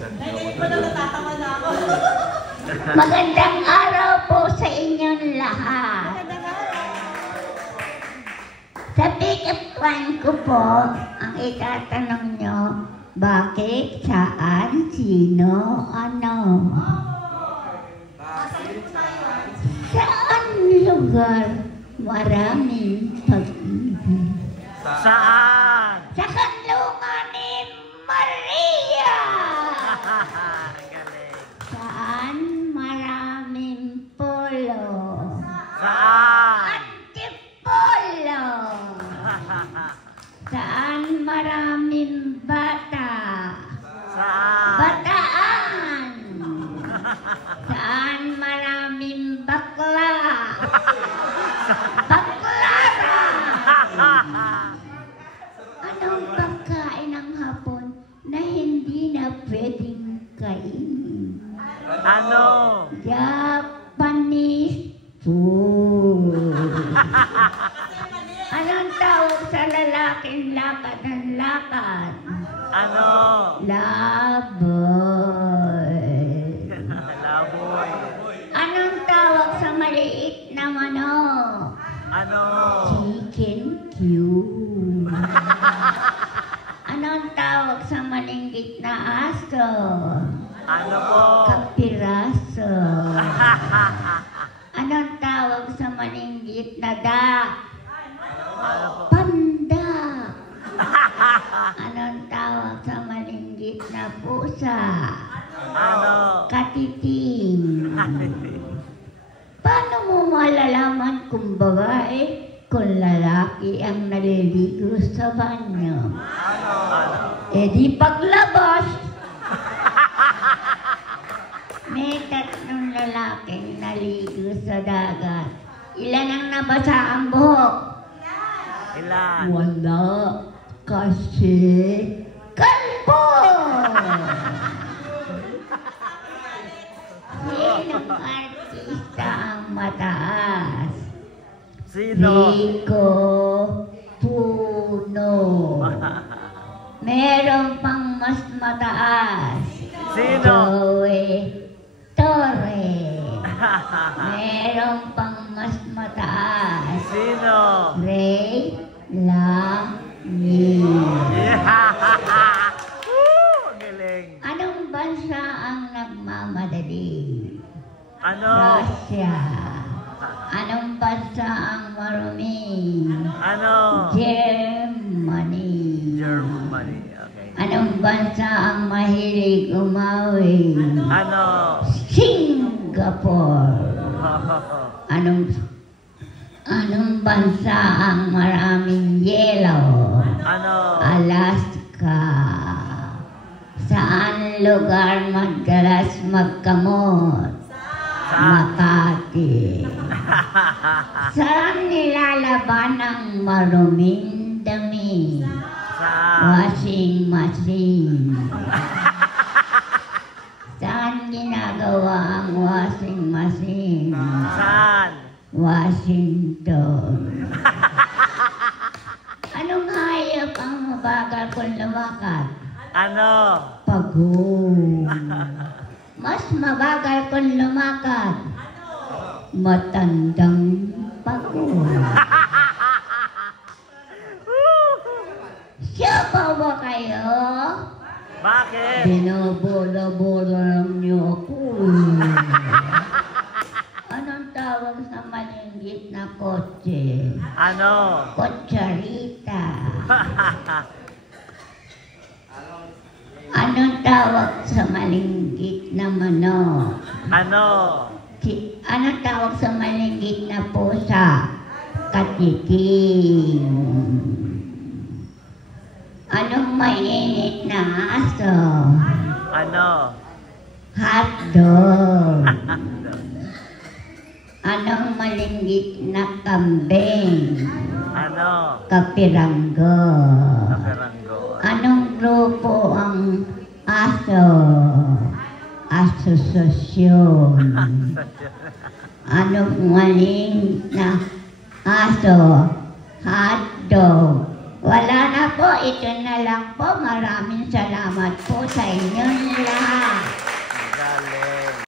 Ngayon pa na natatawa na ako. Magandang araw po sa inyong lahat. Magandang araw. Sa pick-up line ko po, ang itatanong nyo, bakit, saan, sino, ano? Saan lugar maraming pag-ibig? Saan? Sa kanlungan ni Maria! Galing. Saan maraming polo? Saan? Antipolo! Saan maraming bata? Saan? Bataan! Saan maraming bakla? Baklara! Anong pagkain ng hapon na hindi na pwedeng kainin? Ano? Japanese food. Anong tawag sa lalaking lakad ng lakad? Ano? Laboy. Laboy. Anong tawag sa maliit na manok? Ano? Chicken cube. Anong tawag sa malinggit na aso? Ano po? Kapiraso. Anong tawag sa malinggit na dak? Ano po? Panda. Anong tawag sa malinggit na pusa? Ano? Katiting. Paano mo malalaman kung babae, kung lalaki ang naliligo sa banyo? Eh di paglabas. May tatlong lalaking naligo sa dagat. Ilan ang nabasa ang buhok? Ilan? Wala. Kasi kalbo! Sinong artista ang mataas? Sino? Rico Puno. Meron pang mas mataas. Sino? Joey Torre. Meron pang mas mataas. Sino? Ray Langit. Galing. Anong bansa ang nagmamadali? Ano? Russia. Anong bansa ang marumi? Ano? Germany. Germany. Okay. Anong bansa ang mahilig umawi? Ano? Singapore. Anong bansa ang maraming yelo? Ano? Alaska. Saan lugar madalas magkamot? Makati. Saan nilalaban ang maruming dami? Washing machine. Saan ginagawa ang washing machine? Saan? Washington. Anong hayop ang mabagal kung lumakad? Ano? Pagong. Mas mabagal kung lumakad. Matandang pagong. Siya ba kayo? Bakit? Binobola-bola lang niyo ako. Anong tawag sa malinggit na kotse? Ano? Kutsarita. Anong tawag sa malinggit na manok? Ano? Anong tawag sa malinggit na pusa? Katiting. Anong mainit na aso? Ano? Hotdog. Anong malinggit na kambing? Ano? Kapiranggo. Kaperanggo. Anong grupo ang aso? Asosasyon. Anong maling na aso? Hotdog. Wala na po. Ito na lang po. Maraming salamat po sa inyo.